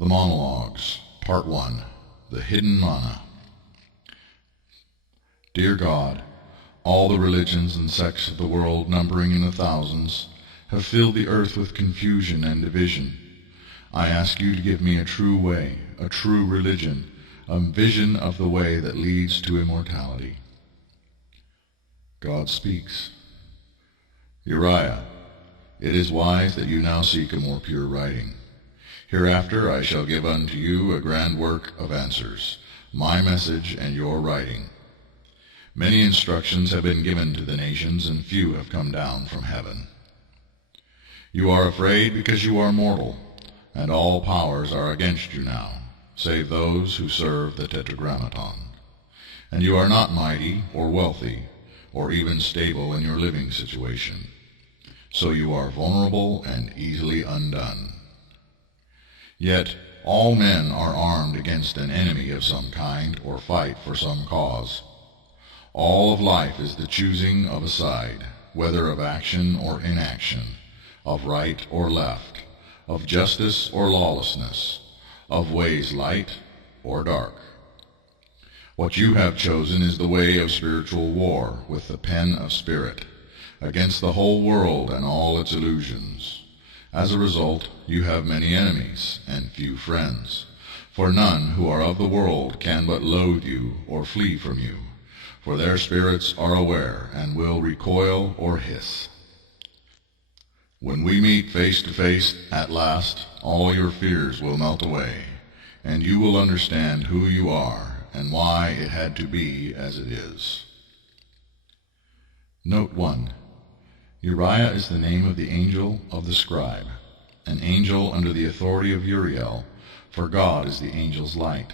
The Monologues, Part 1, The Hidden Mana. Dear God, all the religions and sects of the world, numbering in the thousands, have filled the earth with confusion and division. I ask you to give me a true way, a true religion, a vision of the way that leads to immortality. God speaks. Uriah, it is wise that you now seek a more pure writing. Hereafter I shall give unto you a grand work of answers, my message and your writing. Many instructions have been given to the nations, and few have come down from heaven. You are afraid because you are mortal, and all powers are against you now, save those who serve the Tetragrammaton. And you are not mighty or wealthy, or even stable in your living situation. So you are vulnerable and easily undone. Yet all men are armed against an enemy of some kind, or fight for some cause. All of life is the choosing of a side, whether of action or inaction, of right or left, of justice or lawlessness, of ways light or dark. What you have chosen is the way of spiritual war with the pen of spirit, against the whole world and all its illusions. As a result, you have many enemies and few friends, for none who are of the world can but loathe you or flee from you, for their spirits are aware and will recoil or hiss. When we meet face to face at last, all your fears will melt away, and you will understand who you are and why it had to be as it is. Note 1. Uriah is the name of the angel of the scribe, an angel under the authority of Uriel, for God is the angel's light.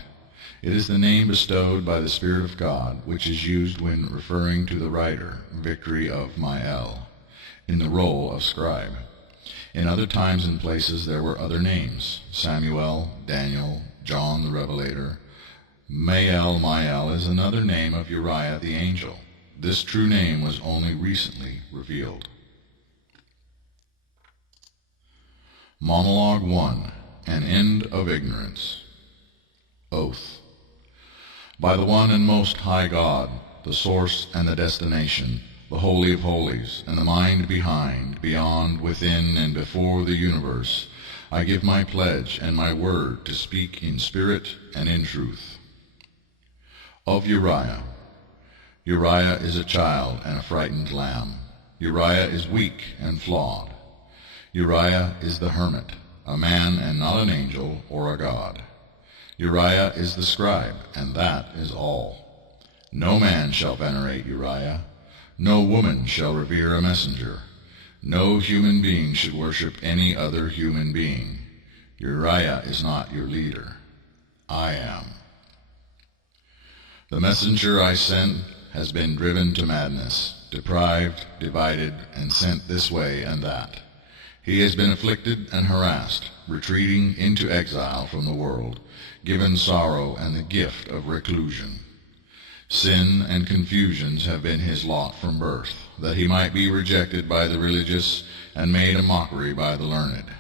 It is the name bestowed by the Spirit of God, which is used when referring to the writer, Victory of Mael, in the role of scribe. In other times and places there were other names: Samuel, Daniel, John the Revelator. Mael is another name of Uriah the angel. This true name was only recently revealed. Monologue 1, An End of Ignorance. Oath. By the one and most high God, the source and the destination, the Holy of Holies, and the mind behind, beyond, within, and before the universe, I give my pledge and my word to speak in spirit and in truth. Of Uriah. Uriah is a child and a frightened lamb. Uriah is weak and flawed. Uriah is the hermit, a man and not an angel or a god. Uriah is the scribe, and that is all. No man shall venerate Uriah. No woman shall revere a messenger. No human being should worship any other human being. Uriah is not your leader. I am. The messenger I sent has been driven to madness, deprived, divided, and sent this way and that. He has been afflicted and harassed, retreating into exile from the world, given sorrow and the gift of reclusion. Sin and confusions have been his lot from birth, that he might be rejected by the religious and made a mockery by the learned.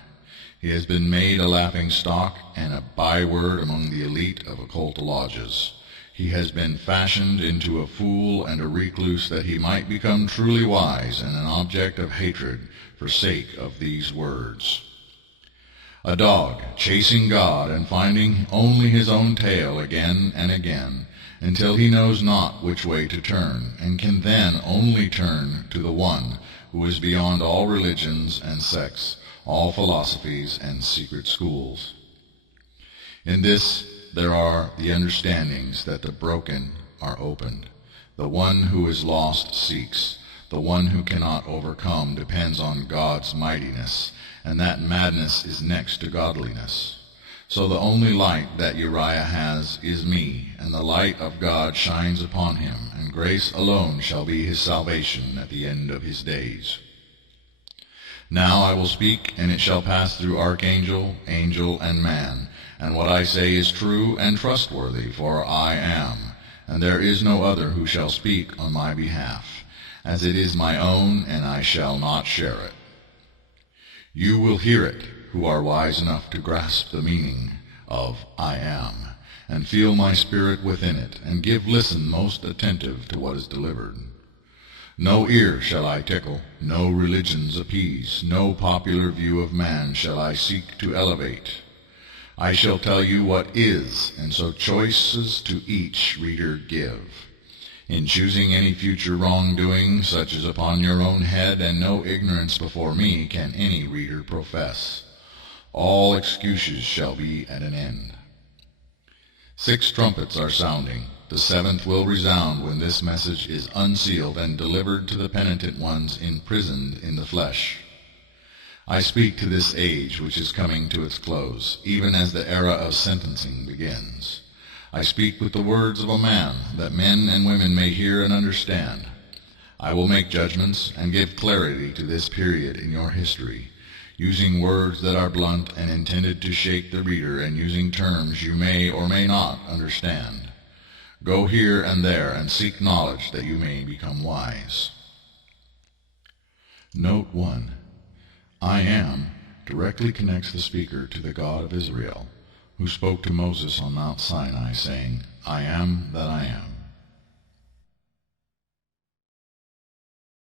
He has been made a laughing stock and a byword among the elite of occult lodges. He has been fashioned into a fool and a recluse, that he might become truly wise and an object of hatred for sake of these words. A dog chasing God and finding only his own tail again and again, until he knows not which way to turn, and can then only turn to the one who is beyond all religions and sects, all philosophies and secret schools. In this there are the understandings that the broken are opened. The one who is lost seeks. The one who cannot overcome depends on God's mightiness, and that madness is next to godliness. So the only light that Uriah has is me, and the light of God shines upon him, and grace alone shall be his salvation at the end of his days. Now I will speak, and it shall pass through archangel, angel, and man, and what I say is true and trustworthy, for I am, and there is no other who shall speak on my behalf, as it is my own, and I shall not share it. You will hear it, who are wise enough to grasp the meaning of I am, and feel my spirit within it, and give listen most attentive to what is delivered. No ear shall I tickle, no religions appease, no popular view of man shall I seek to elevate. I shall tell you what is, and so choices to each reader give. In choosing any future wrongdoing, such as upon your own head, and no ignorance before me can any reader profess. All excuses shall be at an end. 6 trumpets are sounding. The 7th will resound when this message is unsealed and delivered to the penitent ones imprisoned in the flesh. I speak to this age which is coming to its close, even as the era of sentencing begins. I speak with the words of a man, that men and women may hear and understand. I will make judgments and give clarity to this period in your history, using words that are blunt and intended to shake the reader, and using terms you may or may not understand. Go here and there and seek knowledge that you may become wise. Note 1. I am directly connects the speaker to the God of Israel, who spoke to Moses on Mount Sinai, saying, I am that I am.